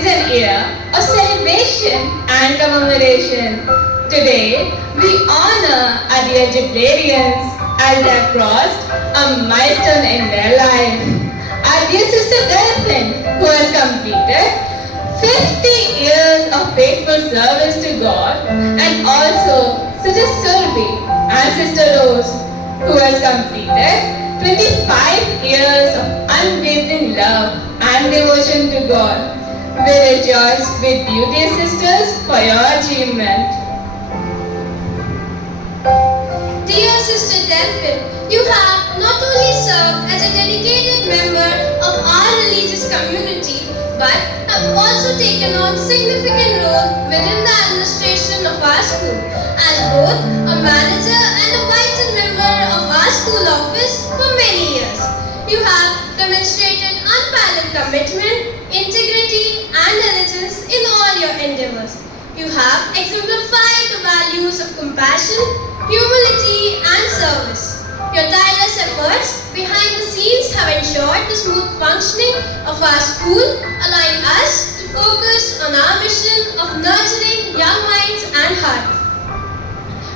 is an year of celebration and commemoration. Today, we honor our dear Gibrarians as they have crossed a milestone in their life. Our dear sister Delphin, who has completed 50 years of faithful service to God, and also Sister Surbi and Sister Rose, who has completed 25 years of unwavering love and devotion to God. We rejoice with you, dear sisters, for your achievement. Dear Sister Delphine, you have not only served as a dedicated member of our religious community, but have also taken on significant role within the administration of our school as both a manager and a vital member of our school office for many years. You have demonstrated unparalleled commitment, integrity and diligence in all your endeavors. You have exemplified the values of compassion, humility and service. Your tireless efforts behind the scenes have ensured the smooth functioning of our school, allowing us to focus on our mission of nurturing young minds and hearts.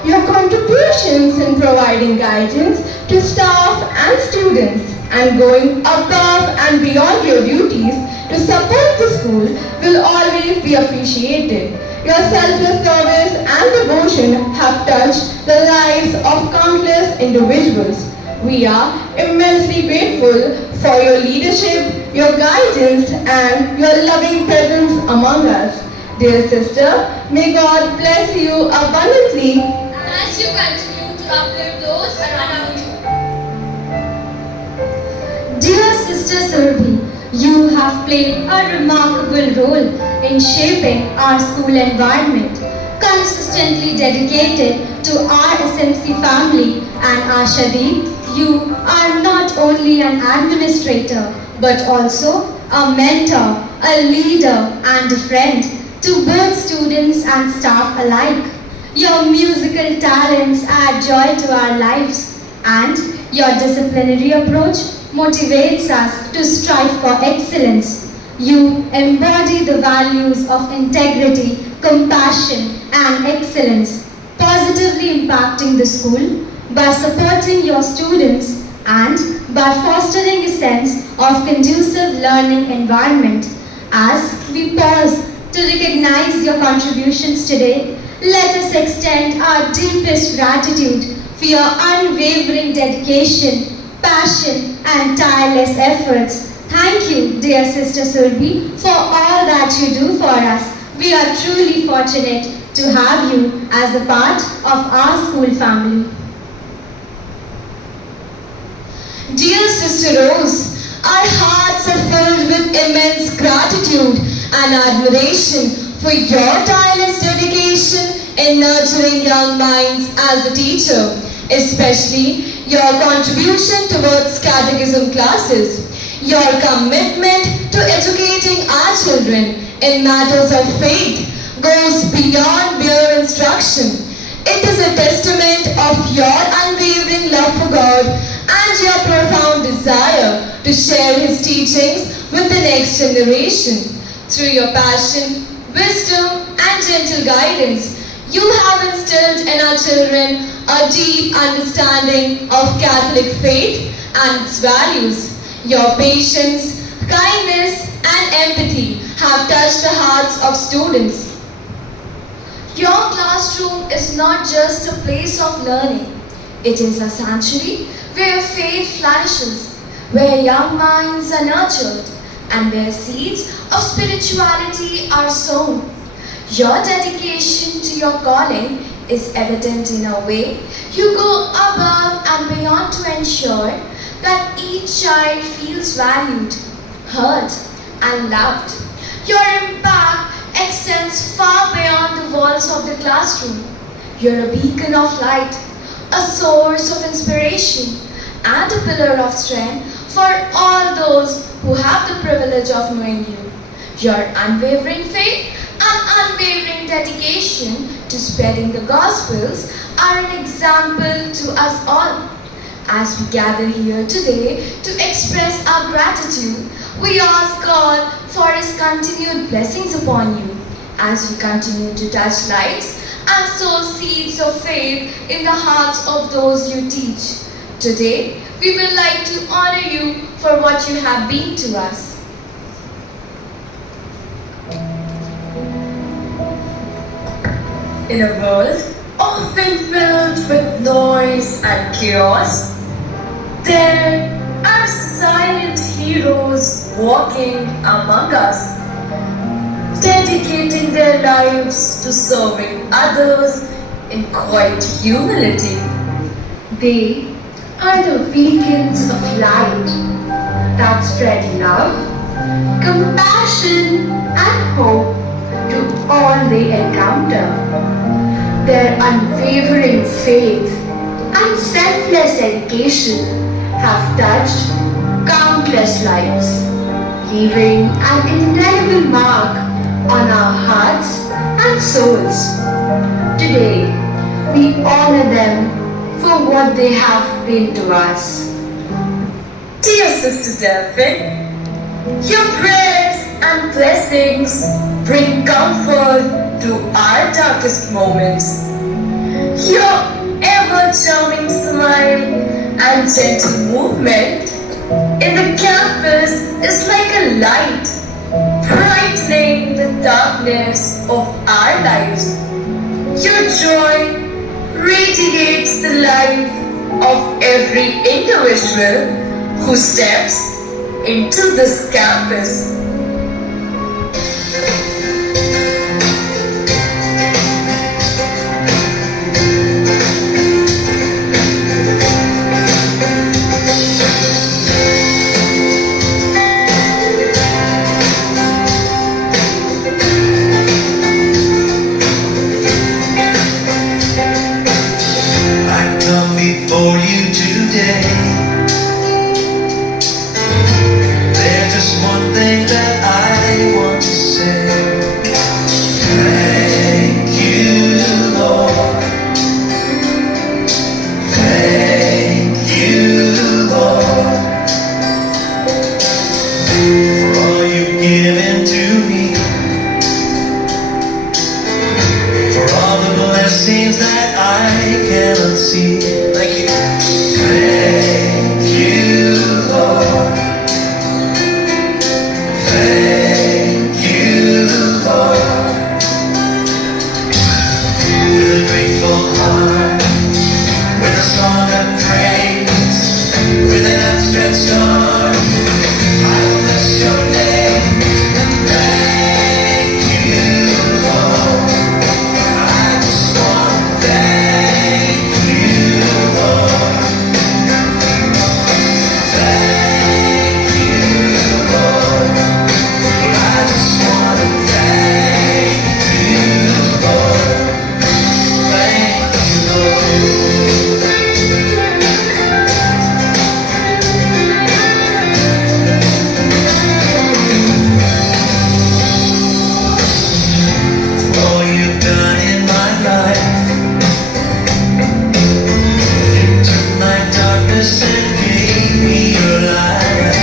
Your contributions in providing guidance to staff and students and going above and beyond your duties to support the school will always be appreciated. Your selfless service and devotion have touched the lives of countless individuals. We are immensely grateful for your leadership, your guidance, and your loving presence among us. Dear sister, may God bless you abundantly as you continue to uplift those around you. Dear Sister Surbi, you have played a remarkable role in shaping our school environment, consistently dedicated to our SMC family and our Shadeed. You are not only an administrator but also a mentor, a leader and a friend to both students and staff alike. Your musical talents add joy to our lives and your disciplinary approach motivates us to strive for excellence. You embody the values of integrity, compassion and excellence, positively impacting the school by supporting your students and by fostering a sense of conducive learning environment. As we pause to recognize your contributions today, let us extend our deepest gratitude for your unwavering dedication, passion and tireless efforts. Thank you, dear Sister Surbi, for all that you do for us. We are truly fortunate to have you as a part of our school family. Dear Sister Rose, our hearts are filled with immense gratitude and admiration for your tireless dedication in nurturing young minds as a teacher, especially your contribution towards catechism classes. Your commitment to educating our children in matters of faith goes beyond mere instruction. It is a testament of your unwavering love for God and your profound desire to share His teachings with the next generation. Through your passion, wisdom and gentle guidance, you have instilled in our children a deep understanding of Catholic faith and its values. Your patience, kindness and empathy have touched the hearts of students. Your classroom is not just a place of learning. It is a sanctuary where faith flourishes, where young minds are nurtured, and where seeds of spirituality are sown. Your dedication to your calling is evident in a way you go above and beyond to ensure that each child feels valued, heard, and loved. Your impact extends far beyond the walls of the classroom. You're a beacon of light, a source of inspiration, and a pillar of strength for all those who have the privilege of knowing you. Your unwavering faith and unwavering dedication to spreading the Gospels are an example to us all. As we gather here today to express our gratitude, we ask God for His continued blessings upon you as you continue to touch lives and sow seeds of faith in the hearts of those you teach. Today, we would like to honor you for what you have been to us. In a world often filled with noise and chaos, there are silent heroes walking among us, dedicating their lives to serving others in quiet humility. They are the beacons of light that spread love, compassion, and hope to all they encounter. Their unwavering faith and selfless dedication have touched countless lives, leaving an indelible mark on our hearts and souls. Today, we honor them for what they have been to us. Dear Sister Delphine, your prayers and blessings bring comfort to our darkest moments. Your ever-charming smile and gentle movement in the campus is like a light, brightening the darkness of our lives. Your joy radiates the life of every individual who steps into this campus. For you today, there's just one thing that I want to say. Thank you, Lord. Thank you, Lord, for all you've given to me, for all the blessings that I cannot see. Thank you. Thank you, Lord. Thank you, Lord. With a grateful heart, with a song of praise, with an outstretched arm, I will bless your name and thank you, Lord. I just want to thank you, Lord. Thank you, Lord. I just want to thank you, Lord. Thank you, Lord. For all you've done in my life, you took my darkness and gave me your light.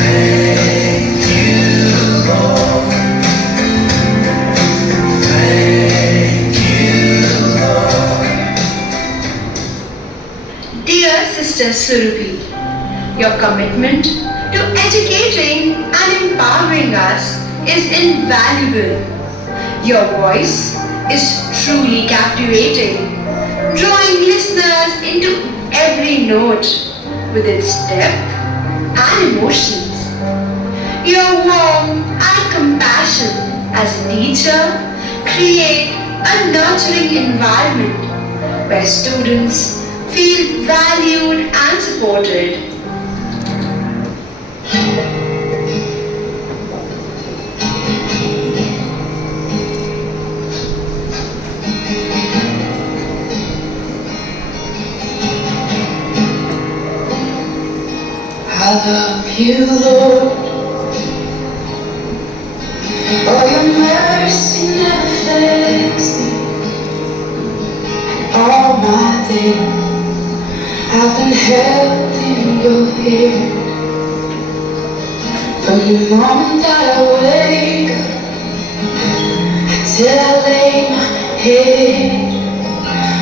Thank you, Lord. Thank you, Lord. Dear Sister Surabhi, your commitment to educating and empowering us is invaluable. Your voice is truly captivating, drawing listeners into every note with its depth and emotions. Your warmth and compassion as a teacher create a nurturing environment where students feel valued and supported. I love you, Lord. Oh, your mercy never fails me. All my days I've been held in your hand. from the moment that I wake up till I lay my head.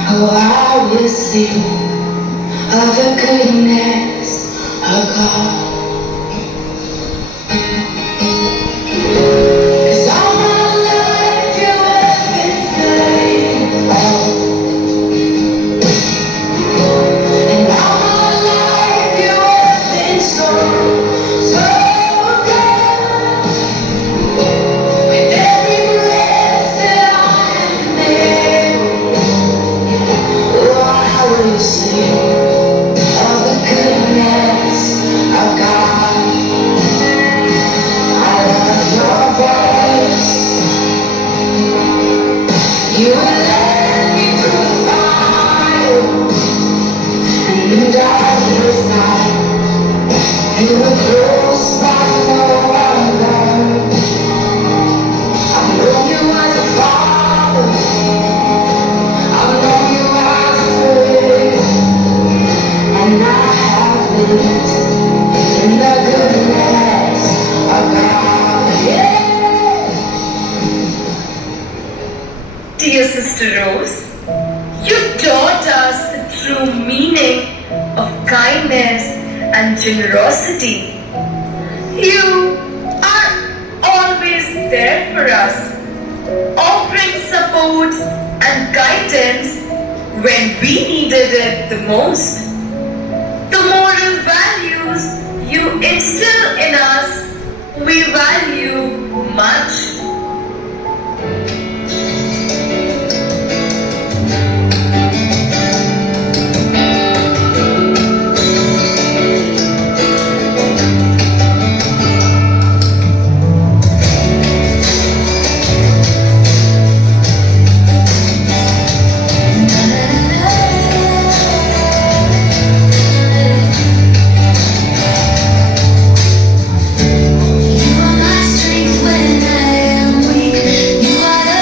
Oh, I will sing of the goodness of God. 'Cause all my life you have been faithful, and all my life you have been so, so good. With every breath that I am able, oh, I will sing of the goodness of God. I love your voice. You will let me through the fire and in darkest night. You were close by no other. I've known you as a father. I've known you as a friend, and I have lived in the goodness of God. Yeah. Dear Sister Rose, you taught us the true meaning of kindness and generosity. You are always there for us, offering support and guidance when we needed it the most. The moral values you instill in us, we value much. You are my strength when I am weak. You are the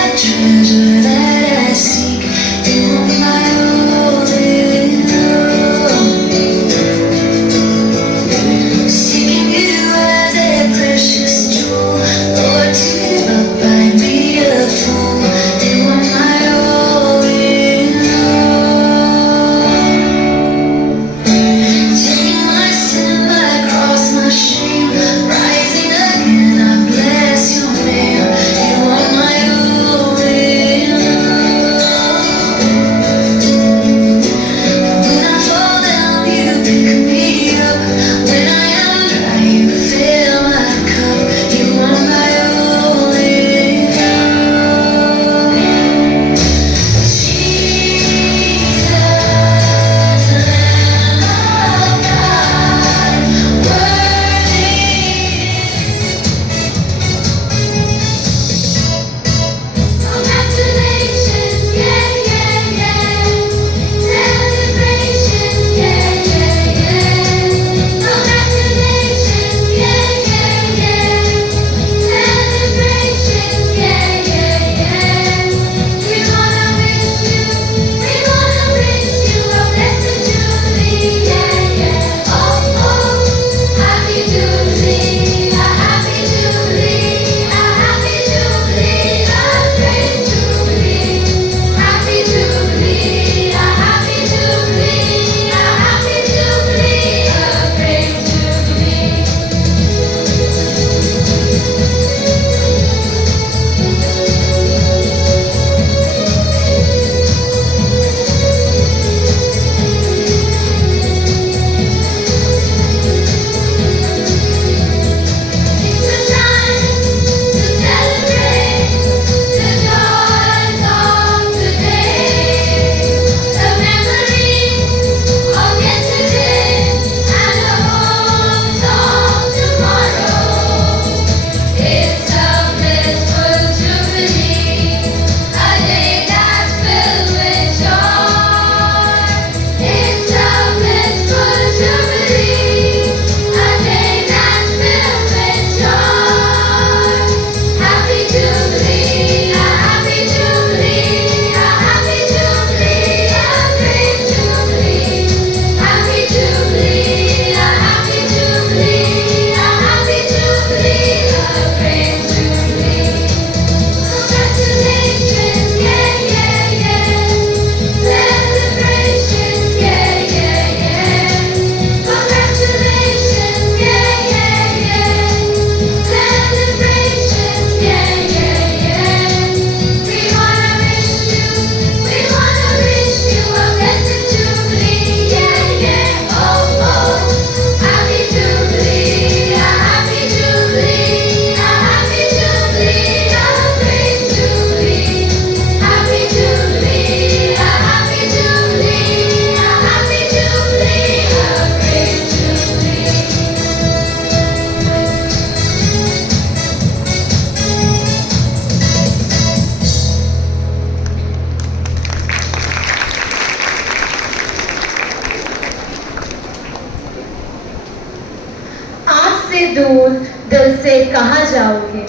से कहाँ जाओगे?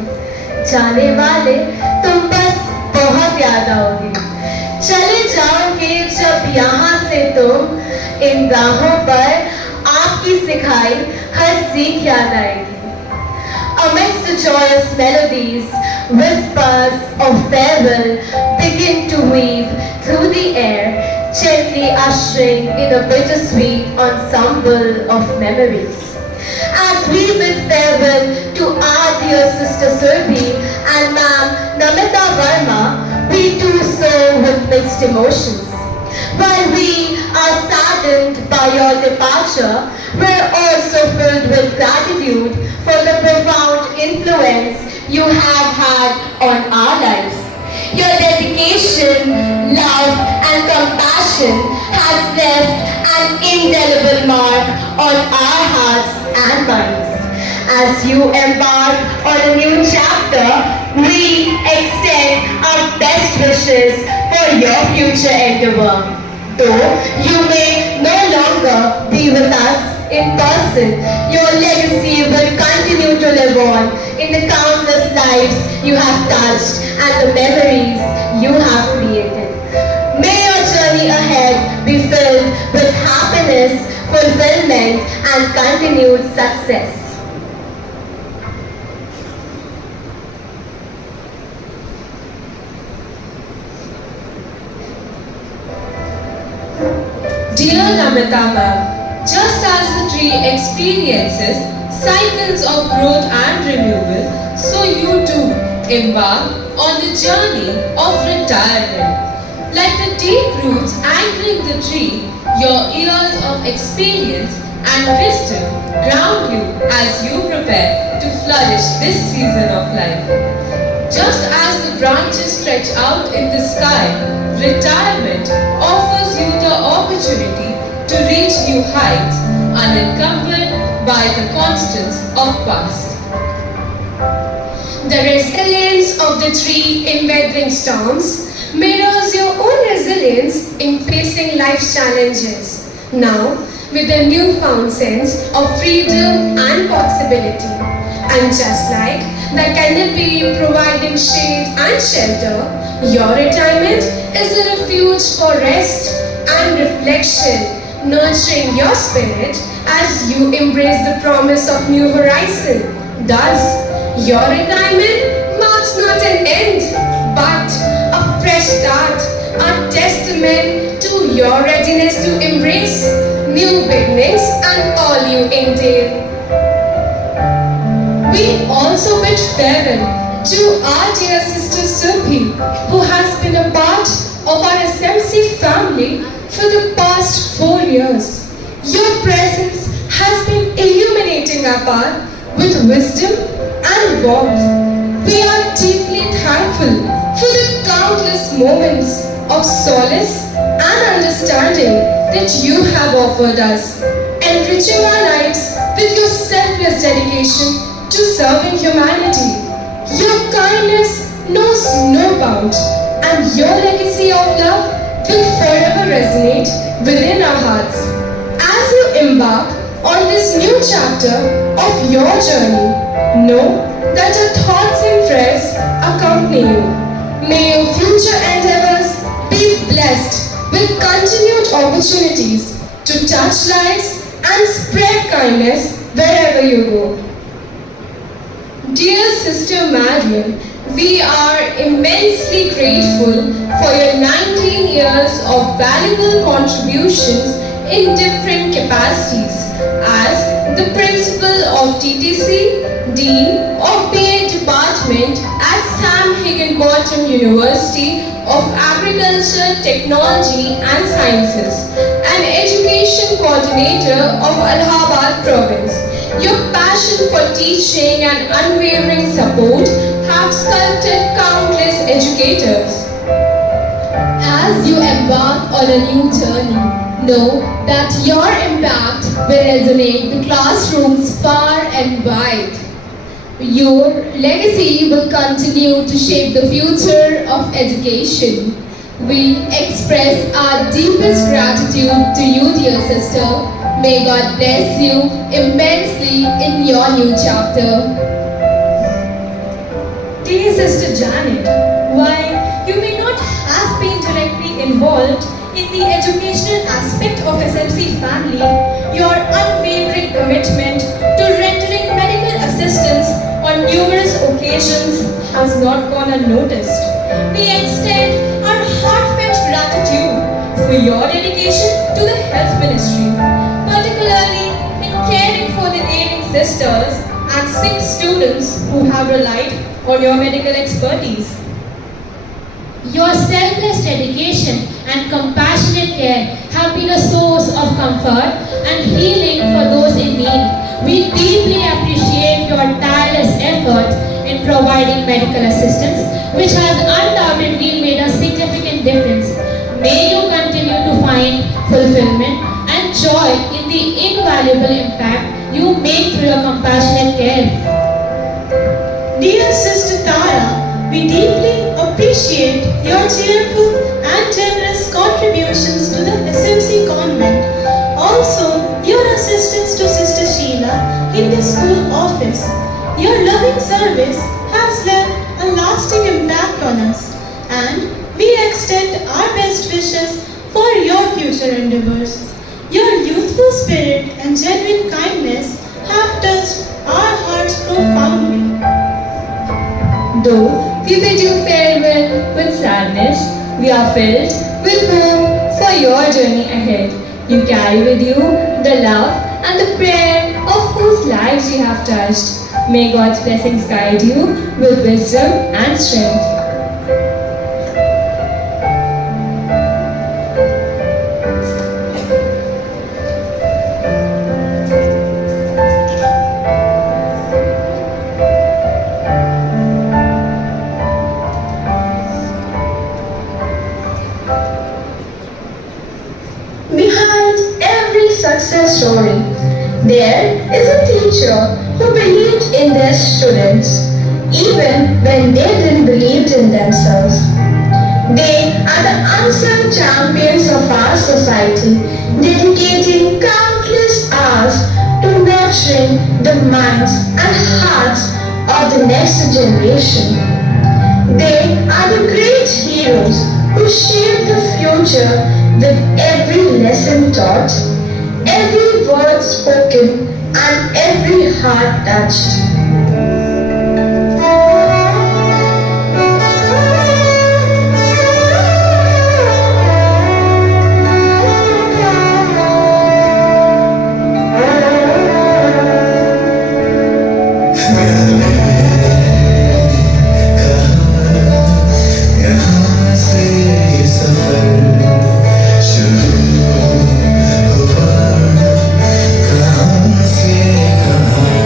जाने वाले तुम बस बहुत याद आओगे। चले जाओगे जब यहाँ से तुम, इन राहों पर आपकी सिखाई हर सीख याद आएगी। Amidst the joyous melodies, whispers of farewell begin to weave through the air, gently ushering in a bittersweet ensemble of memories. As we bid farewell to our dear sister Surbhi and Ma'am Namita Verma, we do so with mixed emotions. While we are saddened by your departure, we're also filled with gratitude for the profound influence you have had on our lives. Your dedication, love, and compassion has left an indelible mark on our hearts and minds. As you embark on a new chapter, we extend our best wishes for your future endeavor. Though you may no longer be with us in person, your legacy will continue to live on in the countless lives you have touched and the memories you have created. May your journey ahead be filled with happiness, fulfillment, and continued success. Dear Namita ma'am, just as the tree experiences cycles of growth and renewal, so you too embark on the journey of retirement. Like the deep roots anchoring the tree, your years of experience and wisdom ground you as you prepare to flourish this season of life. Just as the branches stretch out in the sky, retirement offers you the opportunity to reach new heights unencumbered by the constants of past. The resilience of the tree in weathering storms mirrors your own resilience in facing life's challenges. Now, with a newfound sense of freedom and possibility. And just like the canopy providing shade and shelter, your retirement is a refuge for rest and reflection, nurturing your spirit as you embrace the promise of new horizon. Thus, your retirement marks not an end, but a fresh start, a testament to your readiness to embrace new beginnings and all you entail. We also bid farewell to our dear sister Surbhi, who has been a part of our SMC family for the past 4 years. Your presence has been illuminating our path with wisdom and warmth. We are deeply thankful for the countless moments of solace and understanding that you have offered us, enriching our lives with your selfless dedication to serving humanity. Your kindness knows no bound, and your legacy of love will forever resonate within our hearts. As you embark on this new chapter of your journey, know that our thoughts and prayers accompany you. May your future endeavors be blessed with continued opportunities to touch lives and spread kindness wherever you go. Dear Sister Marian, we are immensely grateful for your 19 years of valuable contributions in different capacities as the Principal of TTC, Dean of BA Department at Sam Higginbotham University of Agriculture, Technology and Sciences, and Education Coordinator of Allahabad Province. Your passion for teaching and unwavering support have sculpted countless educators. As you embark on a new journey, know that your impact will resonate the classrooms far and wide. Your legacy will continue to shape the future of education. We express our deepest gratitude to you, dear sister. May God bless you immensely in your new chapter. Dear Sister Janet, while you may not have been directly involved in the educational aspect of SMC family, your unwavering commitment to rendering medical assistance on numerous occasions has not gone unnoticed. We extend our heartfelt gratitude for your dedication to the health ministry, particularly in caring for the ailing sisters and sick students who have relied on your medical expertise. Your selfless dedication and compassionate care have been a source of comfort and healing for those in need. We deeply appreciate your tireless efforts in providing medical assistance, which has undoubtedly made a significant difference. May you continue to find fulfillment and joy in the invaluable impact you make through your compassionate care. Dear Sister Tara, we deeply appreciate your cheerful and generous contributions to the SMC convent. Also, your assistance to Sister Sheila in the school office. Your loving service has left a lasting impact on us, and we extend our best wishes for your future endeavors. Your youthful spirit and genuine kindness have touched our hearts profoundly. Though we bid you farewell with sadness, we are filled with hope for your journey ahead. You carry with you the love and the prayer of whose lives you have touched. May God's blessings guide you with wisdom and strength. Behind every success story, there is a teacher who believed in their students, even when they didn't believe in themselves. They are the unsung champions of our society, dedicating countless hours to nurturing the minds and hearts of the next generation. They are the great heroes who shape the future with every lesson taught, every word spoken, and every heart touched. यहाँ से ये सफर शुरू हुआ, कहाँ से कहाँ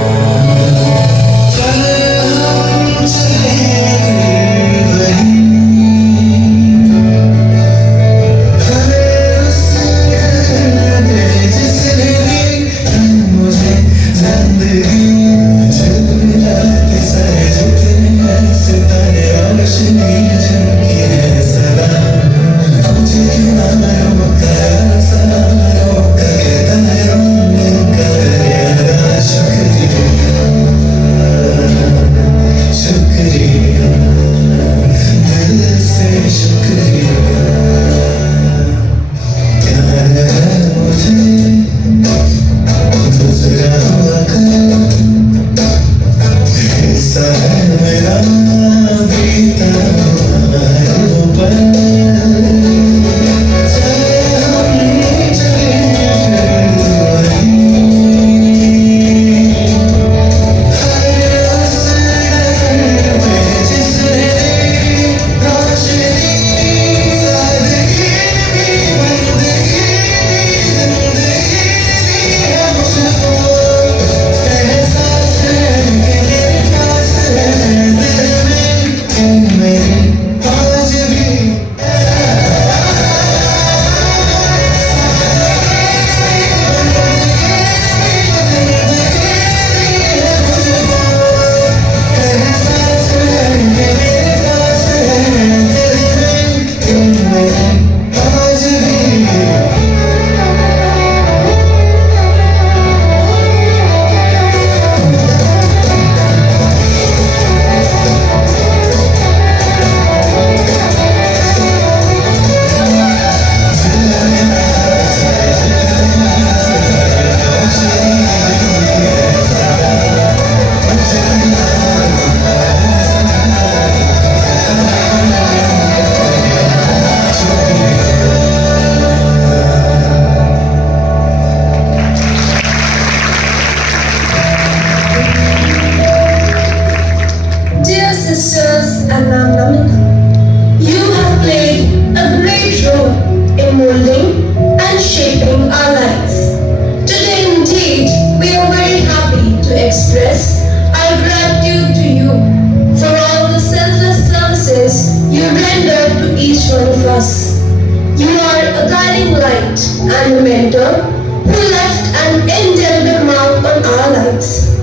and a mentor who left an indelible mark on our lives.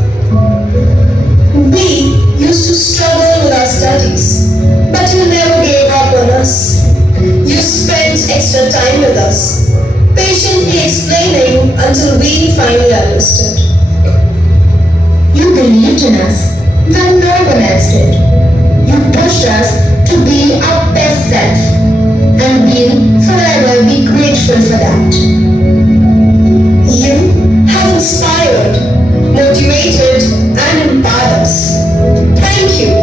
We used to struggle with our studies, but you never gave up on us. You spent extra time with us, patiently explaining until we finally understood. You believed in us when no one else did. You pushed us to be our best self, and we'll forever be grateful for that. You have inspired, motivated, and empowered us. Thank you.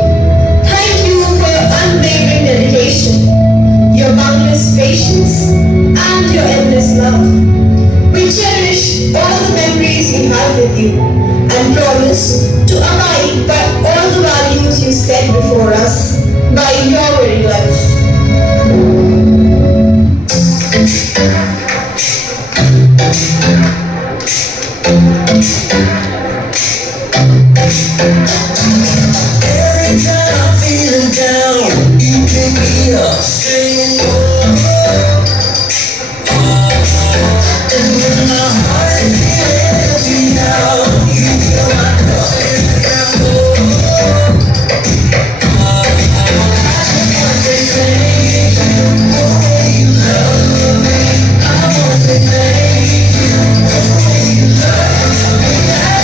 Thank you for your unwavering dedication, your boundless patience, and your endless love. We cherish all the memories we have with you and promise to abide by all the values you set before us by your very life. Every time I'm feeling down, you pick me up, saying and when my heart is feeling empty now, you fill my cup and I just wanna say thank you for the way you love me. I wanna say thank you for the way you love me.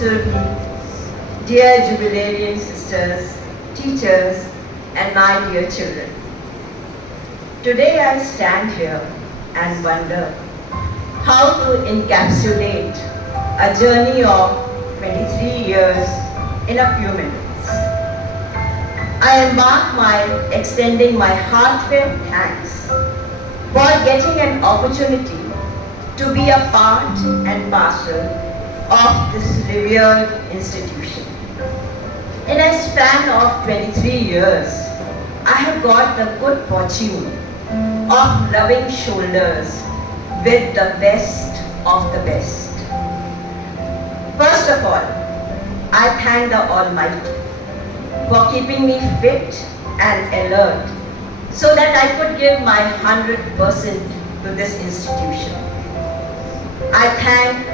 Surabhi, dear jubilarian sisters, teachers, and my dear children. Today I stand here and wonder how to encapsulate a journey of 23 years in a few minutes. I embark my extending my heartfelt thanks for getting an opportunity to be a part and parcel of this revered institution. In a span of 23 years, I have got the good fortune of rubbing shoulders with the best of the best. First of all, I thank the Almighty for keeping me fit and alert so that I could give my 100% to this institution. I thank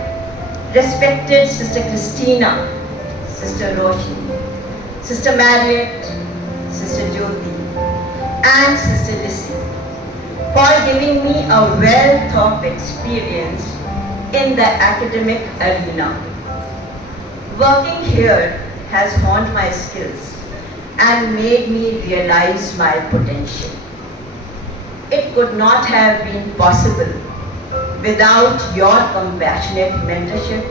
respected Sister Christina, Sister Roshni, Sister Marriott, Sister Jyoti, and Sister Lissy for giving me a wealth of experience in the academic arena. Working here has honed my skills and made me realize my potential. It could not have been possible without your compassionate mentorship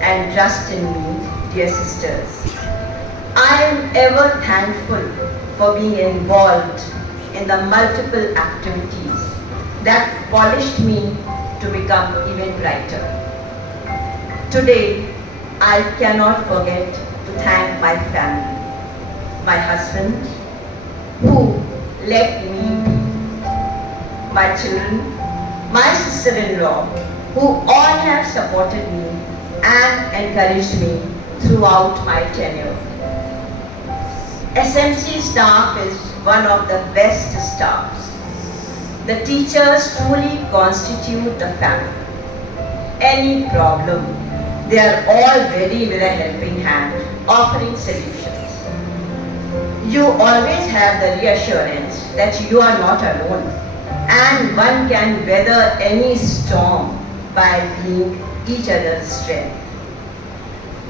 and trust in me, dear sisters. I am ever thankful for being involved in the multiple activities that polished me to become even brighter. Today, I cannot forget to thank my family, my husband, who let me be, my children, my sister-in-law, who all have supported me and encouraged me throughout my tenure. SMC staff is one of the best staffs. The teachers truly constitute the family. Any problem, they are all ready with a helping hand, offering solutions. You always have the reassurance that you are not alone, and one can weather any storm by being each other's strength.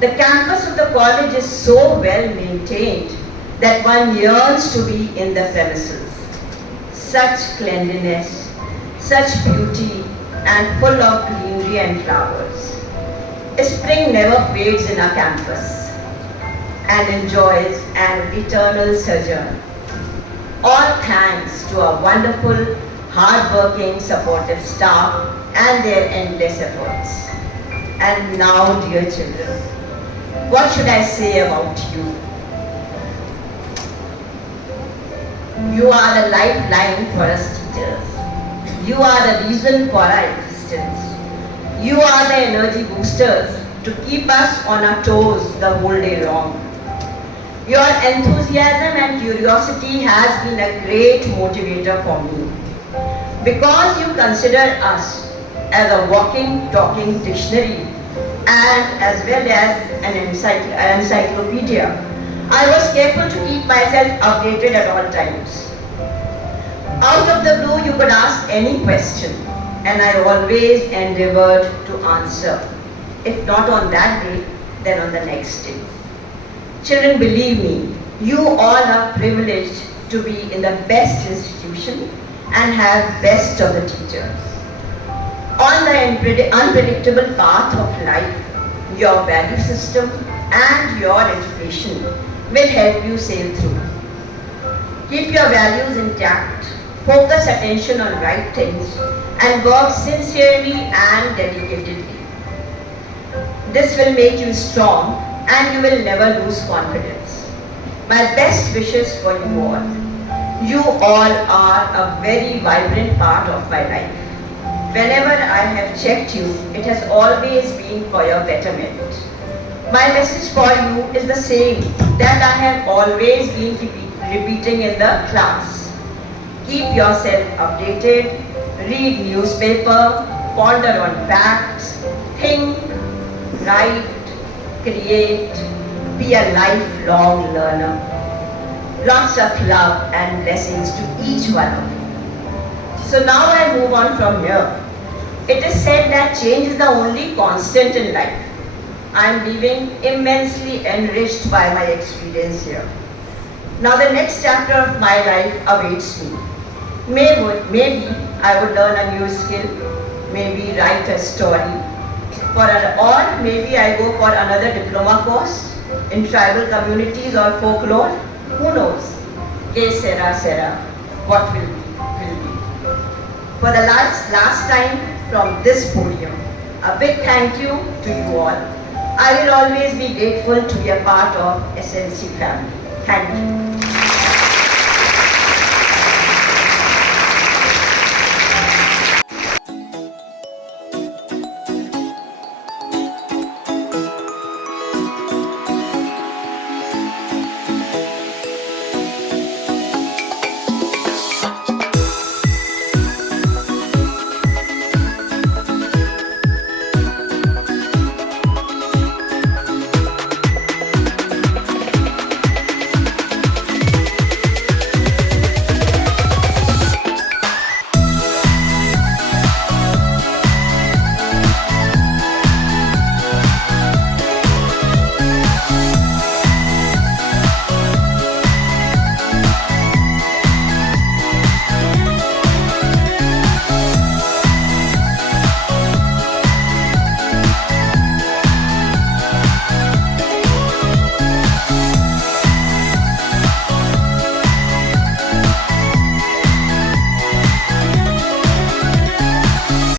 The campus of the college is so well maintained that one yearns to be in the premises. Such cleanliness, such beauty, and full of greenery and flowers. Spring never fades in our campus and enjoys an eternal sojourn. All thanks to our wonderful, hard-working, supportive staff and their endless efforts. And now, dear children, what should I say about you? You are the lifeline for us teachers. You are the reason for our existence. You are the energy boosters to keep us on our toes the whole day long. Your enthusiasm and curiosity has been a great motivator for me. Because you consider us as a walking, talking dictionary and as well as an encyclopedia, I was careful to keep myself updated at all times. Out of the blue, you could ask any question, and I always endeavored to answer. If not on that day, then on the next day. Children, believe me, you all are privileged to be in the best institution and have best of the teachers. On the unpredictable path of life, your value system and your education will help you sail through. Keep your values intact, focus attention on right things, and work sincerely and dedicatedly. This will make you strong and you will never lose confidence. My best wishes for you all. You all are a very vibrant part of my life. Whenever I have checked you, it has always been for your betterment. My message for you is the same that I have always been repeating in the class. Keep yourself updated, read newspaper, ponder on facts, think, write, create, be a lifelong learner. Lots of love and blessings to each one of you. So now I move on from here. It is said that change is the only constant in life. I am leaving immensely enriched by my experience here. Now the next chapter of my life awaits me. Maybe I would learn a new skill, maybe write a story, or maybe I go for another diploma course in tribal communities or folklore. Who knows? Que sera, what will be, will be. For the last time from this podium, a big thank you to you all. I will always be grateful to be a part of SMC family. Thank you.